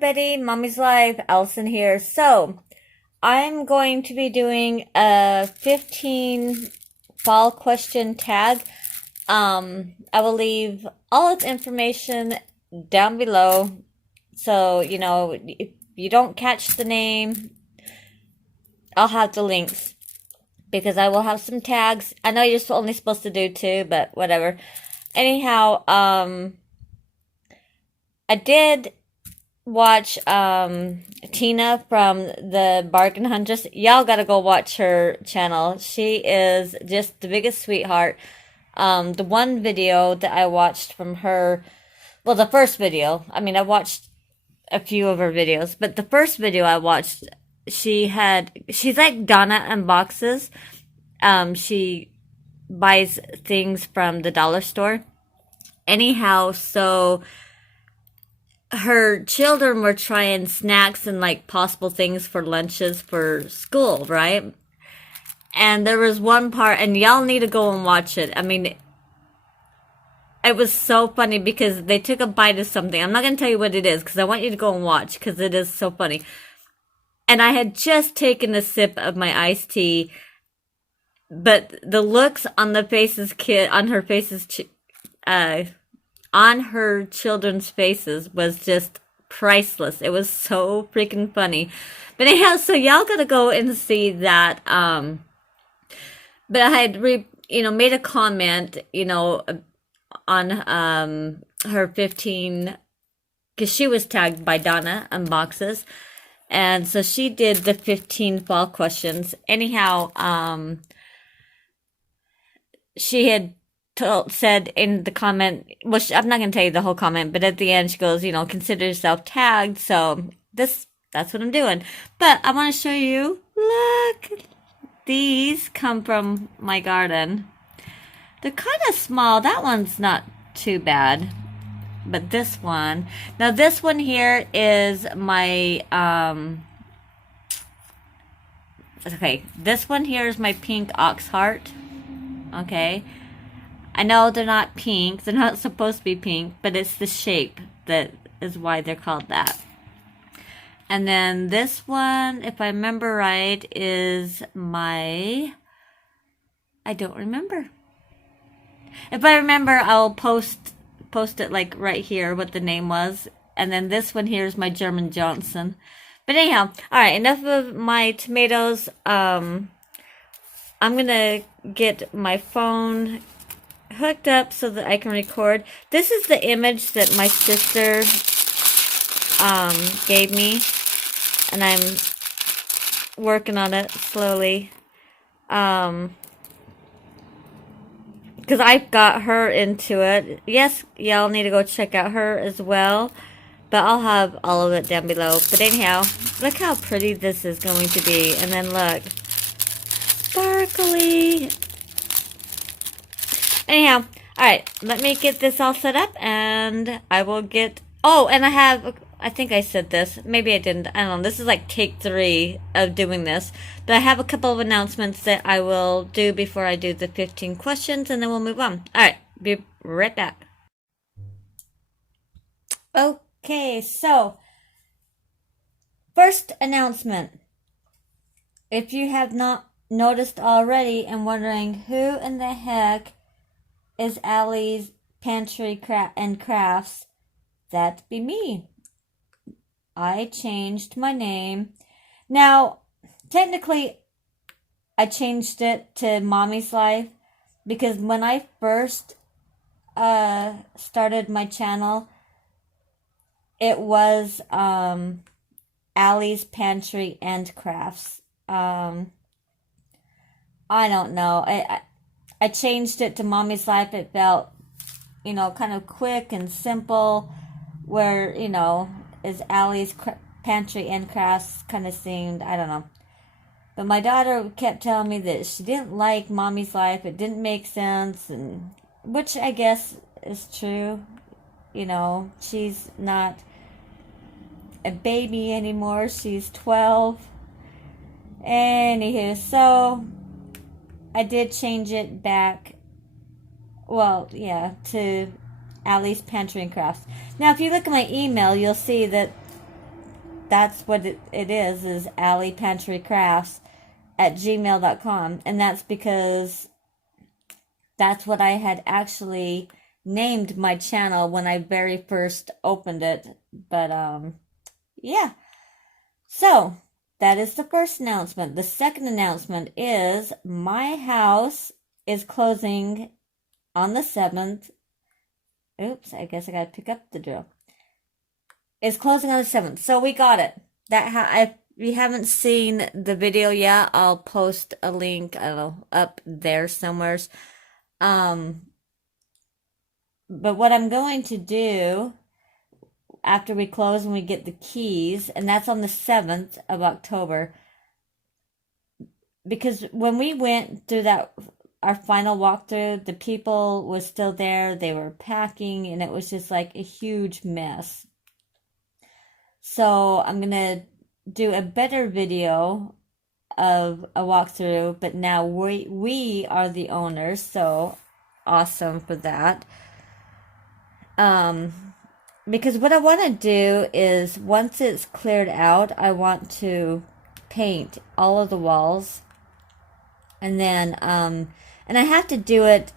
everybody, Mommy's Life, Allison here. So, I'm going to be doing a 15 fall question tag. I will leave all of the information down below. So, if you don't catch the name, I'll have the links. Because I will have some tags. I know you're only supposed to do 2, but whatever. Anyhow, I did watch Tina from the Bargain Huntress. Y'all gotta go watch her channel. She is just the biggest sweetheart. The one video that I watched from her, well, the first video, I mean, I watched a few of her videos, but the first video I watched, she's like Donna Unboxes. She buys things from the dollar store. Anyhow, so her children were trying snacks and like possible things for lunches for school, right? And there was one part, and y'all need to go and watch it. I mean, it was so funny because they took a bite of something. I'm not going to tell you what it is because I want you to go and watch because it is so funny. And I had just taken a sip of my iced tea, but the looks on the faces, on her children's faces was just priceless. It was so freaking funny. But anyhow, so y'all gotta go and see that. But I had made a comment, on her 15, because she was tagged by Donna Unboxes. And so she did the 15 fall questions. Anyhow, she had said in the comment, well, I'm not going to tell you the whole comment, but at the end she goes, consider yourself tagged. So that's what I'm doing. But I want to show you, look, these come from my garden. They're kind of small. That one's not too bad. But this one, now this one here is my, okay, this one here is my pink ox heart. Okay. I know they're not pink. They're not supposed to be pink, but it's the shape that is why they're called that. And then this one, if I remember right, is I don't remember. If I remember, I'll post it like right here what the name was. And then this one here is my German Johnson. But anyhow, all right, enough of my tomatoes. I'm gonna get my phone hooked up so that I can record. This is the image that my sister gave me, and I'm working on it slowly because I got her into it. Yes, y'all need to go check out her as well, but I'll have all of it down below. But anyhow, look how pretty this is going to be. And then look, sparkly. Anyhow, alright, let me get this all set up and I will get, and I think I said this, maybe I didn't, I don't know, this is like take 3 of doing this, but I have a couple of announcements that I will do before I do the 15 questions and then we'll move on. Alright, be right back. Okay, so, first announcement. If you have not noticed already and wondering who in the heck is Allie's Pantry and Crafts, that'd be me. I changed my name. Now, technically, I changed it to Mommy's Life because when I first started my channel, it was Allie's Pantry and Crafts. I don't know. I changed it to Mommy's Life. It felt, kind of quick and simple, where, is Allie's Pantry and Crafts kind of seemed, I don't know. But my daughter kept telling me that she didn't like Mommy's Life. It didn't make sense, and which I guess is true. She's not a baby anymore. She's 12. Anywho, so I did change it back, to Allie's Pantry and Crafts. Now, if you look at my email, you'll see that that's what it is Allie Pantry Crafts at gmail.com. And that's because that's what I had actually named my channel when I very first opened it. But yeah. So that is the first announcement. The second announcement is my house is closing on the 7th. Oops, I guess I gotta pick up the drill. It's closing on the 7th, so we got it. If you haven't seen the video yet, I'll post a link, I don't know, up there somewhere. But what I'm going to do after we close and we get the keys, and that's on the 7th of October, because when we went through our final walkthrough, the people was still there, they were packing, and it was just like a huge mess. So I'm gonna do a better video of a walkthrough, but now we are the owners, so awesome for that. Because what I want to do is once it's cleared out, I want to paint all of the walls, and then and I have to do it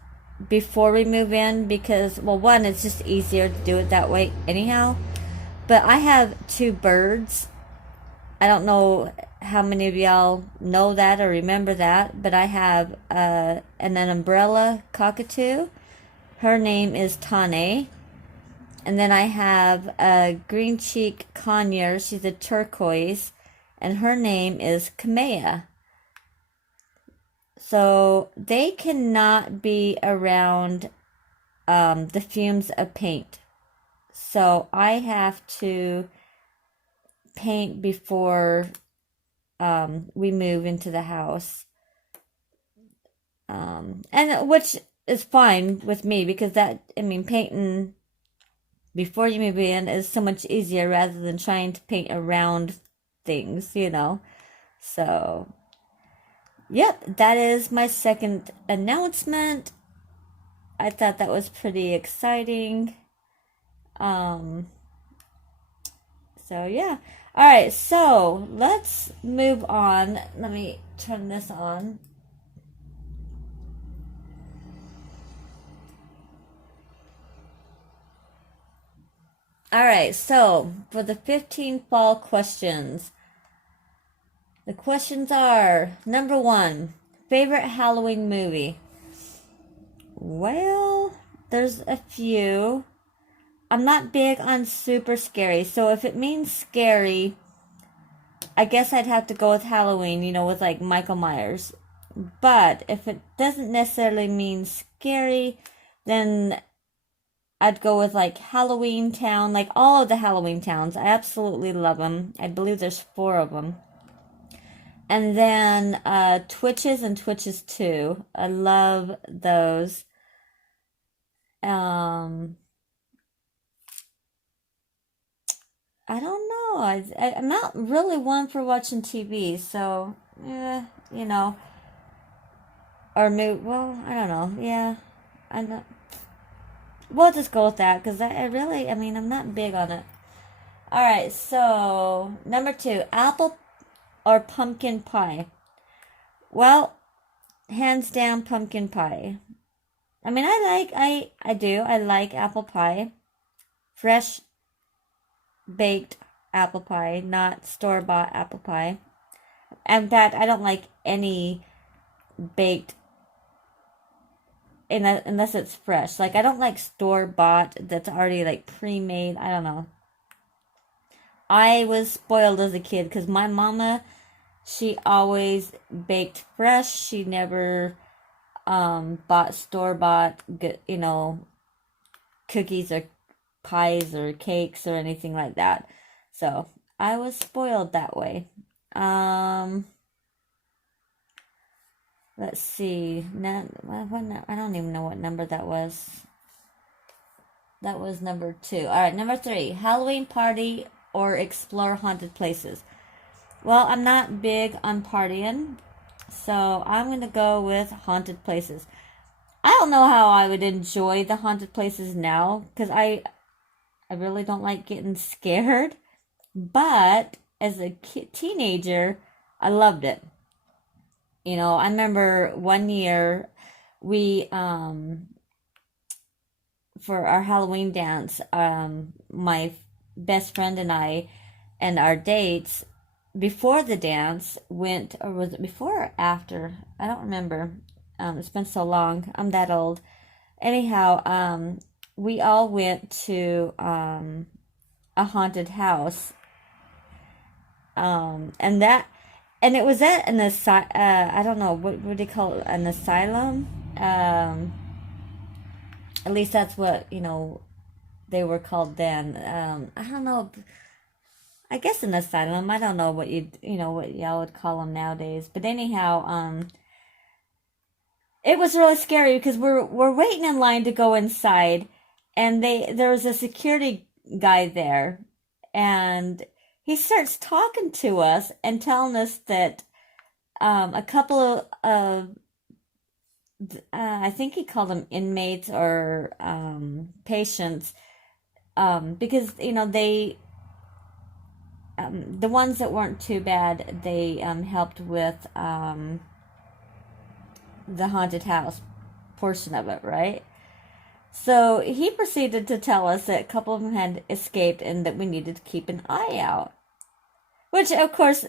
before we move in because, well, one, it's just easier to do it that way anyhow. But I have 2 birds. I don't know how many of y'all know that or remember that, but I have an umbrella cockatoo. Her name is Tane. And then I have a green cheek conure. She's a turquoise, and her name is Kamea. So they cannot be around the fumes of paint. So I have to paint before we move into the house. And which is fine with me because painting before you move in is so much easier rather than trying to paint around things, So, yep, that is my second announcement. I thought that was pretty exciting. So yeah. All right, so let's move on. Let me turn this on. All right, so for the 15 fall questions, the questions are, number 1, favorite Halloween movie? Well, there's a few. I'm not big on super scary, so if it means scary, I guess I'd have to go with Halloween, with like Michael Myers. But if it doesn't necessarily mean scary, then I'd go with like Halloween Town, like all of the Halloween Towns. I absolutely love them. I believe there's 4 of them. And then Twitches and Twitches 2. I love those. I don't know. I'm not really one for watching TV, so yeah, or move. Well, I don't know. Yeah, I'm not. We'll just go with that because I really, I'm not big on it. All right, so number 2, apple or pumpkin pie. Well, hands down, pumpkin pie. I like apple pie, fresh baked apple pie, not store-bought apple pie. In fact, I don't like any baked unless it's fresh. Like, I don't like store-bought that's already like pre-made. I don't know. I was spoiled as a kid because my mama, she always baked fresh. She never bought store-bought, cookies or pies or cakes or anything like that. So I was spoiled that way. Let's see. I don't even know what number that was. That was number 2. All right, number 3. Halloween party or explore haunted places. Well, I'm not big on partying, so I'm going to go with haunted places. I don't know how I would enjoy the haunted places now, because I really don't like getting scared. But as a teenager, I loved it. You know, I remember one year we for our Halloween dance, my best friend and I and our dates before the dance went, or was it before or after? I don't remember. It's been so long. I'm that old. Anyhow, we all went to a haunted house, and that, and it was at an I don't know what do you call it, an asylum. At least that's what they were called then. I don't know. I guess an asylum. I don't know what what y'all would call them nowadays. But anyhow, it was really scary because we're waiting in line to go inside, and there was a security guy there, and he starts talking to us and telling us that a couple of I think he called them inmates or patients, because the ones that weren't too bad, they helped with the haunted house portion of it, right? So he proceeded to tell us that a couple of them had escaped and that we needed to keep an eye out, which of course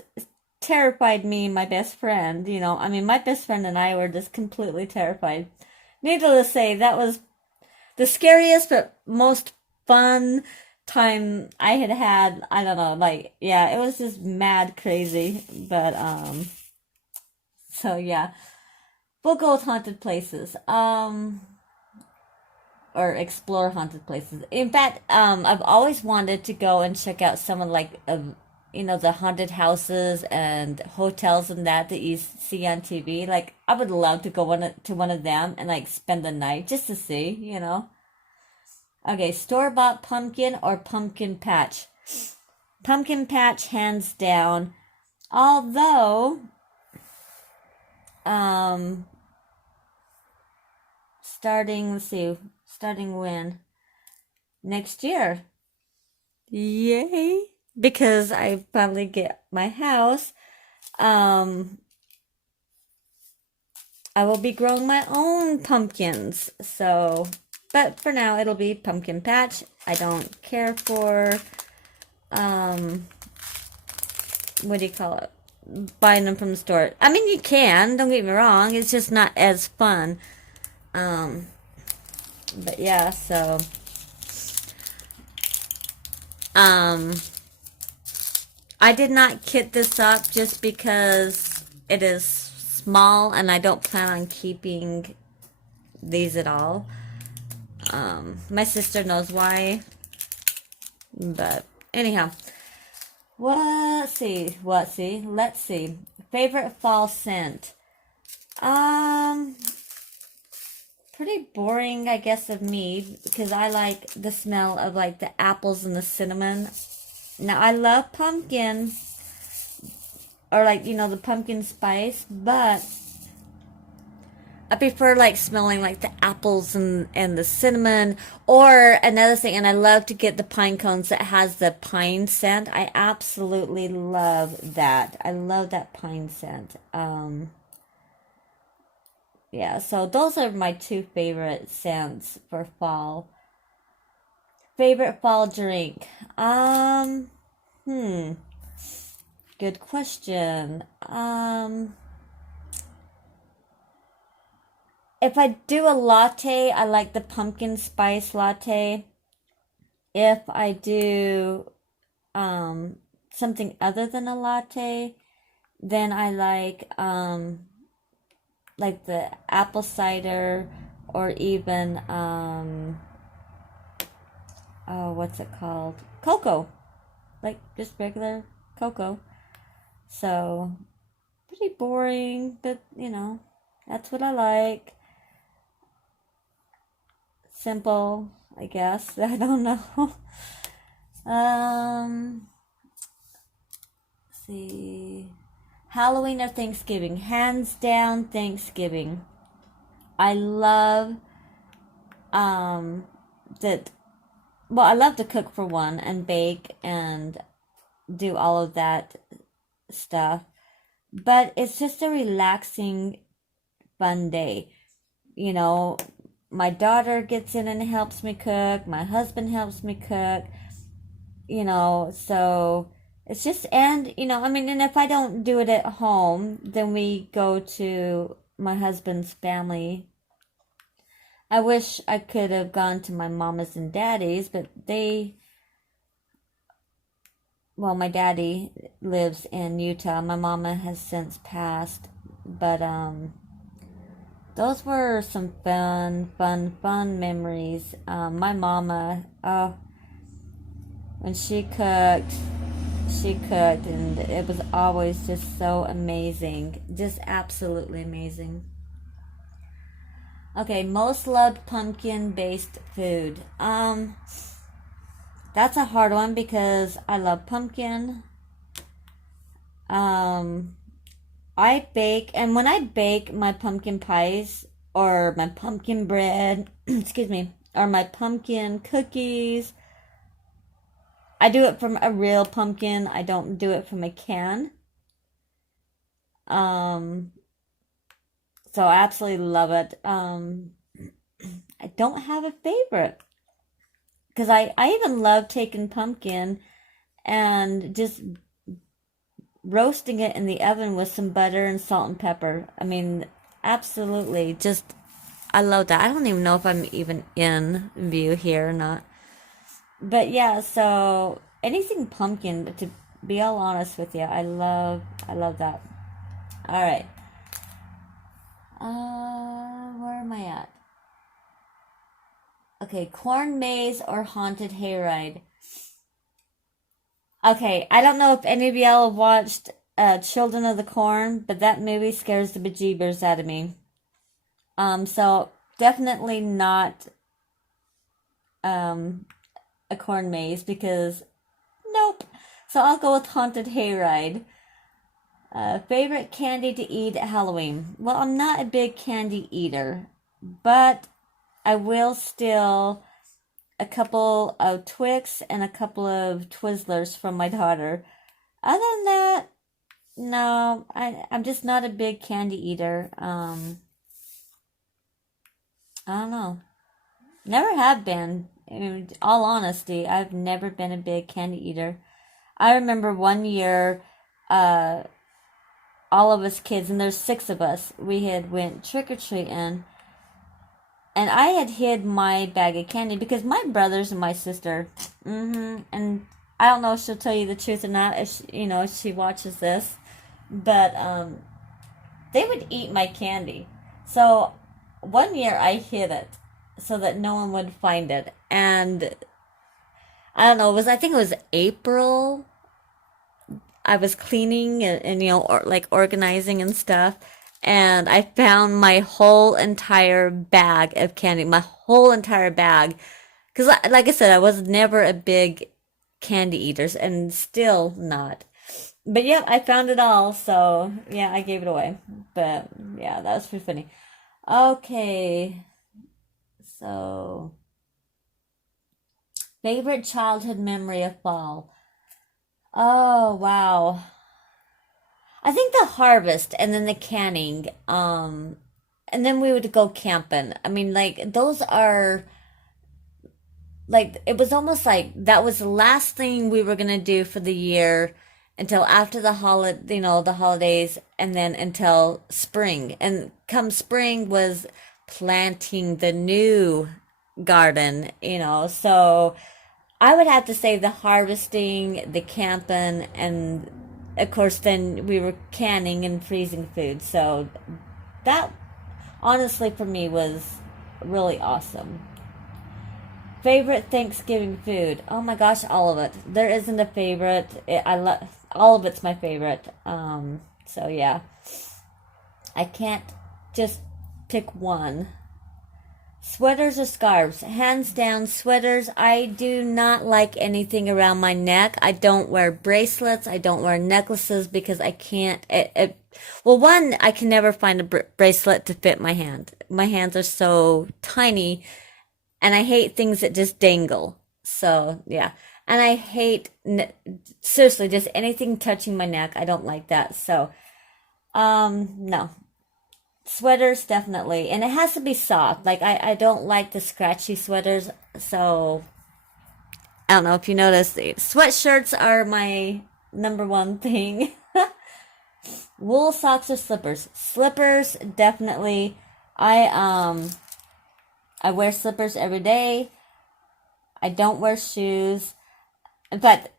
terrified me and my best friend. I mean, my best friend and I were just completely terrified. Needless to say, that was the scariest but most fun time I had. I don't know, like, yeah, it was just mad crazy. But so yeah, we'll go with haunted places, or explore haunted places. In fact, I've always wanted to go and check out some of, like, the haunted houses and hotels and that you see on TV. Like, I would love to go to one of them and, like, spend the night just to see. Okay, store-bought pumpkin or pumpkin patch? Pumpkin patch, hands down. Although, starting when? Next year. Yay! Because I finally get my house. I will be growing my own pumpkins. So, but for now, it'll be pumpkin patch. I don't care for, what do you call it? Buying them from the store. I mean, you can, don't get me wrong. It's just not as fun. But yeah, so, I did not kit this up just because it is small and I don't plan on keeping these at all. My sister knows why. But anyhow, let's see. Favorite fall scent. Pretty boring, I guess, of me, because I like the smell of, like, the apples and the cinnamon. Now, I love pumpkin, or, like, the pumpkin spice, but I prefer, like, smelling, like, the apples and the cinnamon. Or another thing, and I love to get the pine cones that has the pine scent. I absolutely love that. I love that pine scent. Yeah, so those are my two favorite scents for fall. Favorite fall drink? Good question. If I do a latte, I like the pumpkin spice latte. If I do something other than a latte, then I like the apple cider, or even what's it called? Cocoa. Like, just regular cocoa. So, pretty boring, but that's what I like. Simple, I guess. I don't know. Let's see. Halloween or Thanksgiving? Hands down, Thanksgiving. I love that. Well, I love to cook, for one, and bake, and do all of that stuff. But it's just a relaxing, fun day. You know, my daughter gets in and helps me cook. My husband helps me cook. So it's just, and, I mean, and if I don't do it at home, then we go to my husband's family. I wish I could have gone to my mama's and daddy's, but my daddy lives in Utah. My mama has since passed, but those were some fun memories. My mama, oh, when she cooked, and it was always just so amazing, just absolutely amazing. Okay, most loved pumpkin-based food. That's a hard one because I love pumpkin. Um, I bake, and when I bake my pumpkin pies or my pumpkin bread, excuse me, or my pumpkin cookies, I do it from a real pumpkin. I don't do it from a can. Um, so I absolutely love it. I don't have a favorite because I even love taking pumpkin and just roasting it in the oven with some butter and salt and pepper. I mean, absolutely. Just, I love that. I don't even know if I'm even in view here or not. But yeah, so anything pumpkin, but to be all honest with you, I love that. All right. Where am I at? Okay, corn maze or haunted hayride. Okay, I don't know if any of y'all have watched Children of the Corn, but that movie scares the bejeebers out of me. So definitely not um a corn maze because nope. So I'll go with haunted hayride. Favorite candy to eat at Halloween? Well, I'm not a big candy eater, but I will still a couple of Twix and a couple of Twizzlers from my daughter. Other than that, no, I'm just not a big candy eater. I don't know. Never have been. In all honesty, I've never been a big candy eater. I remember one year, uh, all of us kids, and there's six of us, we had went trick-or-treating, and I had hid my bag of candy because my brothers and my sister, and I don't know if she'll tell you the truth or not if if she watches this, but they would eat my candy. So one year I hid it so that no one would find it, and I don't know, I think it was April. I was cleaning and like organizing and stuff, and I found my whole entire bag of candy, my whole entire bag. Because, like I said, I was never a big candy eater, and still not. But yeah, I found it all, so yeah, I gave it away. But yeah, that was pretty funny. Okay, so favorite childhood memory of fall. Oh wow. I think the harvest and then the canning, and then we would go camping. I mean, like those are like it was almost like that was the last thing we were gonna do for the year until after the holidays, and then until spring. And come spring was planting the new garden. So I would have to say the harvesting, the camping, and of course then we were canning and freezing food. So that honestly for me was really awesome. Favorite Thanksgiving food? Oh my gosh, all of it. There isn't a favorite. I love all of it's my favorite. So yeah, I can't just pick one. Sweaters or scarves? Hands down, sweaters. I do not like anything around my neck. I don't wear bracelets. I don't wear necklaces because I can't. Well, one, I can never find a bracelet to fit my hand. My hands are so tiny, and I hate things that just dangle. So, yeah. And I hate, seriously, just anything touching my neck. I don't like that. So, no. Sweaters, definitely. And it has to be soft. Like, I don't like the scratchy sweaters. So, I don't know if you noticed. Sweatshirts are my number one thing. Wool socks or slippers? Slippers, definitely. I wear slippers every day. I don't wear shoes. In fact,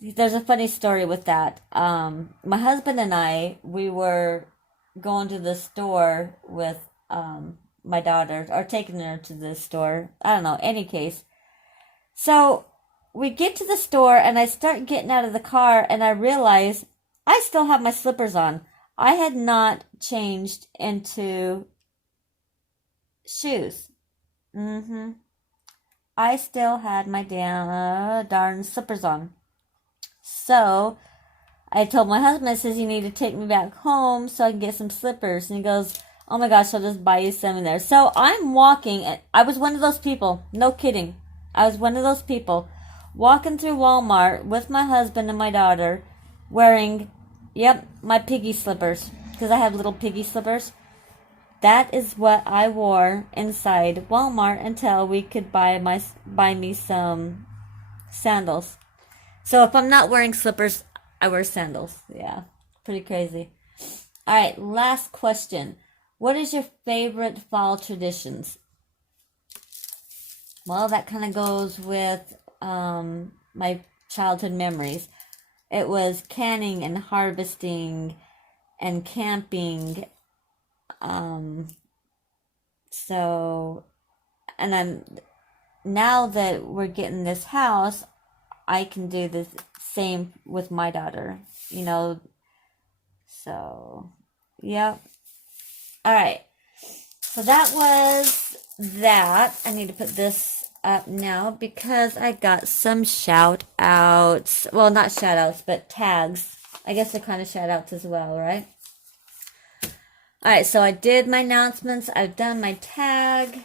there's a funny story with that. My husband and I, we were going to the store with my daughter, or taking her to the store. I don't know, any case. So we get to the store and I start getting out of the car and I realize I still have my slippers on. I had not changed into shoes. I still had my darn slippers on. So I told my husband, I says, you need to take me back home so I can get some slippers. And he goes, oh my gosh, I'll just buy you some in there. So I'm walking. I was one of those people. No kidding. I was one of those people walking through Walmart with my husband and my daughter wearing, yep, my piggy slippers. Because I have little piggy slippers. That is what I wore inside Walmart until we could buy me some sandals. So if I'm not wearing slippers, I wear sandals. Yeah, pretty crazy. All right, last question. What is your favorite fall traditions? Well, that kind of goes with my childhood memories. It was canning and harvesting and camping. Now that we're getting this house, I can do the same with my daughter, so, yep. All right, so that was that. I need to put this up now because I got some shout outs. Well, not shout outs, but tags. I guess they're kind of shout outs as well, right? All right, so I did my announcements. I've done my tag.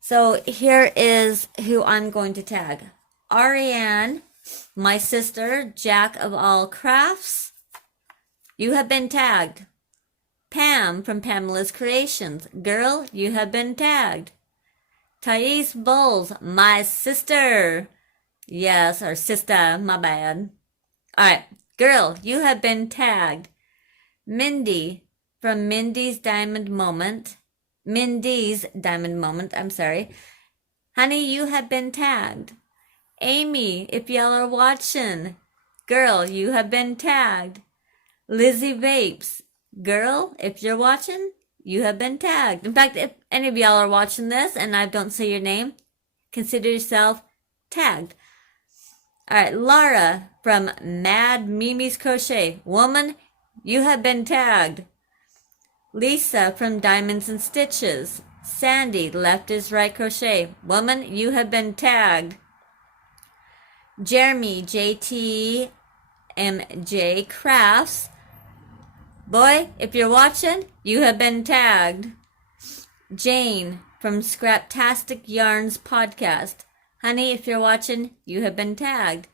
So here is who I'm going to tag. Ariane, my sister, Jack of all crafts. You have been tagged. Pam from Pamela's Creations. Girl, you have been tagged. Thais Boals, my sister. Yes, or sister, my bad. All right, girl, you have been tagged. Mindy from Mindy's Diamond Moment. I'm sorry. Honey, you have been tagged. Amy, if y'all are watching. Girl, you have been tagged. Lizzie Vapes. Girl, if you're watching, you have been tagged. In fact, if any of y'all are watching this and I don't say your name, consider yourself tagged. All right, Laura from Mad Mimi's Crochet. Woman, you have been tagged. Lisa from Diamonds and Stitches. Sandy, Left is Right Crochet. Woman, you have been tagged. Jeremy, JTMJ Crafts. Boy, if you're watching, you have been tagged. Jane from Scraptastic Yarns Podcast. Honey, if you're watching, you have been tagged.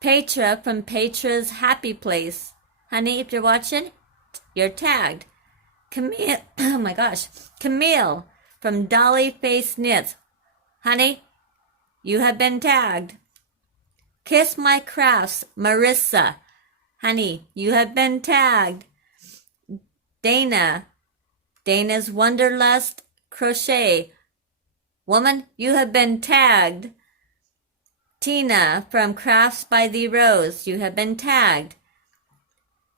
Petra from Petra's Happy Place. Honey, if you're watching, you're tagged. Camille, oh my gosh, Camille from Dolly Face Knits. Honey, you have been tagged. Kiss My Krafts, Marissa. Honey, you have been tagged. Dana's Wonderlust Crochet. Woman, you have been tagged. Tina from Crafts by the Rose. You have been tagged.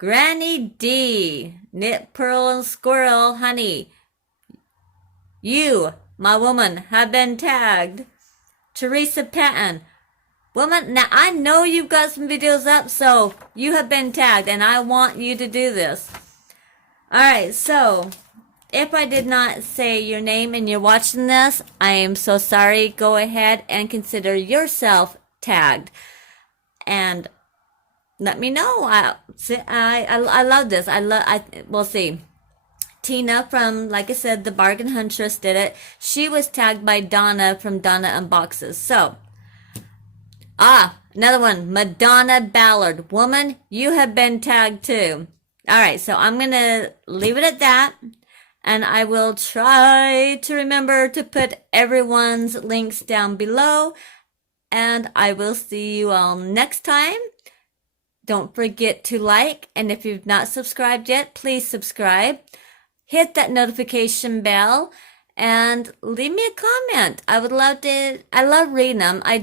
GrannyDee, Knit, Purl, and Squirrel, honey. You, my woman, have been tagged. Teresa Patton. Woman, now I know you've got some videos up, so you have been tagged, and I want you to do this. Alright, so if I did not say your name and you're watching this, I am so sorry. Go ahead and consider yourself tagged. And let me know. I love this. We'll see. Tina from, like I said, the Bargain Huntress did it. She was tagged by Donna from Donna Unboxes. So, Ah, another one. Madonna Ballard. Woman, you have been tagged too. All right, so I'm going to leave it at that. And I will try to remember to put everyone's links down below. And I will see you all next time. Don't forget to like. And if you've not subscribed yet, please subscribe. Hit that notification bell. And leave me a comment. I would love to. I love reading them. I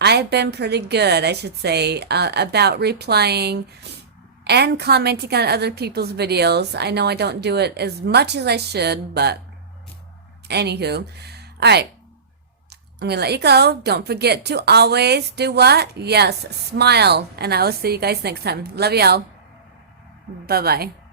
have been pretty good, I should say, about replying and commenting on other people's videos. I know I don't do it as much as I should, but anywho. All right. I'm going to let you go. Don't forget to always do what? Yes, smile. And I will see you guys next time. Love y'all. Bye-bye.